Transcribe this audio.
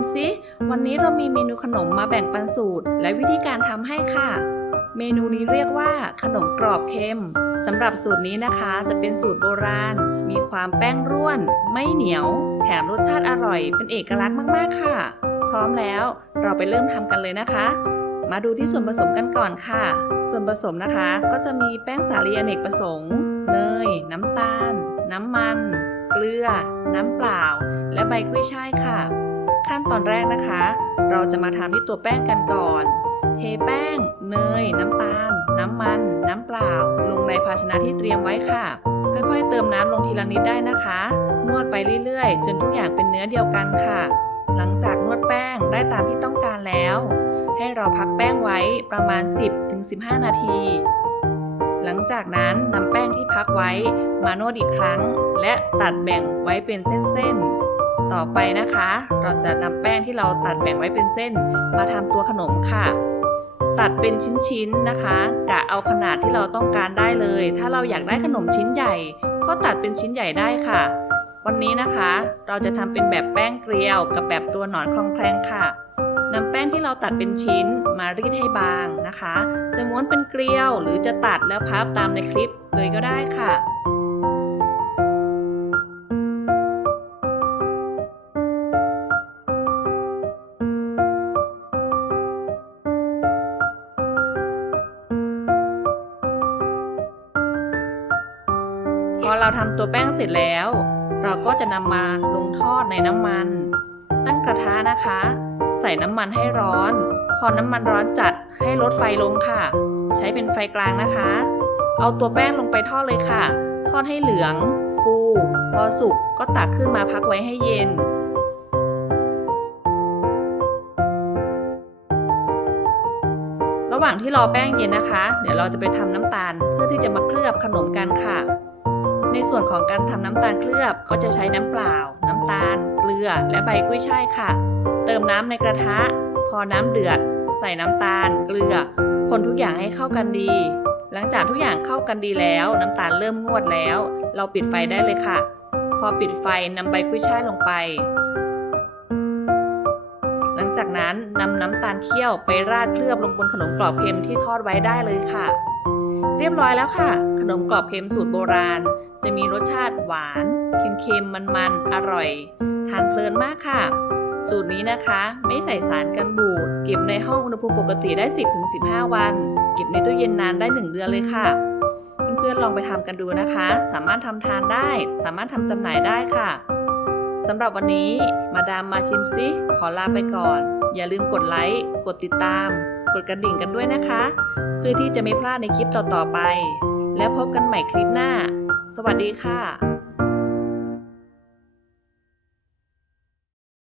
มซิ วันนี้เรามีเมนูขนมมาแบ่งปันสูตร และวิธีการทำให้ค่ะ เมนูนี้เรียกว่าขนมกรอบเค็มสำหรับสูตรนี้นะคะจะเป็นสูตรโบราณ มีความแป้งร่วน ไม่เหนียว แถมรสชาติอร่อย เป็นเอกลักษณ์มากๆค่ะ พร้อมแล้วเราไปเริ่มทำกันเลยนะคะ มาดูที่ส่วนผสมกันก่อนค่ะ ส่วนผสมนะคะก็จะมีแป้งสาลีอเนกประสงค์ เนย น้ำตาล น้ำมัน เกลือ น้ำเปล่า และใบกุ้ยช่ายค่ะ ขั้นตอนแรกนะคะ เราจะมาทำที่ตัวแป้งกันก่อน เทแป้ง เนย น้ำตาล น้ำมัน น้ำเปล่า ลงในภาชนะที่เตรียมไว้ค่ะ ค่อยๆ เติมน้ำลงทีละนิดได้นะคะ นวดไปเรื่อยๆ จนทุกอย่างเป็นเนื้อเดียวกันค่ะ หลังจากนวดแป้งได้ตามที่ต้องการแล้ว ให้เราพักแป้งไว้ประมาณ 10-15 นาที หลังจากนั้นนำแป้งที่พักไว้มานวดอีกครั้ง และตัดแบ่งไว้เป็นเส้นๆ ต่อไปนะคะ เราจะนำแป้งที่เราตัดแบ่งไว้เป็นเส้น มาทำตัวขนมค่ะ ตัดเป็นชิ้นๆนะคะกะเอาขนาดที่เราต้องการได้เลย ถ้าเราอยากได้ขนมชิ้นใหญ่ ก็ตัดเป็นชิ้นใหญ่ได้ค่ะ วันนี้นะคะ เราจะทำเป็นแบบแป้งเกลียวกับแบบตัวหนอนคลองแคลงค่ะนำแป้งที่เราตัดเป็นชิ้นมารีดให้บางนะคะ จะม้วนเป็นเกลียวหรือจะตัดแล้วพับตามในคลิปเลยก็ได้ค่ะ อเราทำตัวแป้งเสร็จแล้ว เราก็จะนำมาลงทอดในน้ำมัน ตั้งกระทะนะคะ ใส่น้ำมันให้ร้อน พอน้ำมันร้อนจัดให้ลดไฟลงค่ะ ใช้เป็นไฟกลางนะคะ เอาตัวแป้งลงไปทอดเลยค่ะ ทอดให้เหลือง ฟู พอสุกก็ตักขึ้นมาพักไว้ให้เย็นระหว่างที่รอแป้งเย็นนะคะ เดี๋ยวเราจะไปทำน้ำตาลเพื่อที่จะมาเคลือบขนมกันค่ะ ในส่วนของการทำน้ำตาลเคลือบก็จะใช้น้ำเปล่า น้ำตาล เกลือ และใบกุ้ยช่ายค่ะ เติมน้ำในกระทะ พอน้ำเดือด ใส่น้ำตาล เกลือ คนทุกอย่างให้เข้ากันดี หลังจากทุกอย่างเข้ากันดีแล้ว น้ำตาลเริ่มงวดแล้ว เราปิดไฟได้เลยค่ะ พอปิดไฟนำใบกุ้ยช่ายลงไป หลังจากนั้นนำน้ำตาลเคี่ยวไปราดเคลือบลงบนขนมกรอบเค็มที่ทอดไว้ได้เลยค่ะ เรียบร้อยแล้วค่ะ ขนมกรอบเค็มสูตรโบราณ จะมีรสชาติหวาน เค็มๆ มันๆ อร่อย ทานเพลินมากค่ะ สูตรนี้นะคะไม่ใส่สารกันบูด เก็บในห้องอุณหภูมิปกติได้ 10-15 วัน เก็บในตู้เย็นนานได้ 1 เดือนเลยค่ะ เพื่อนๆ ลองไปทำกันดูนะคะ สามารถทำทานได้ สามารถทำจำหน่ายได้ค่ะสำหรับวันนี้มาดามมาชิมซิขอลาไปก่อน อย่าลืมกดไลค์ กดติดตาม กดกระดิ่งกันด้วยนะคะ เพื่อที่จะไม่พลาดในคลิปต่อๆไป แล้วพบกันใหม่คลิปหน้า สวัสดีค่ะ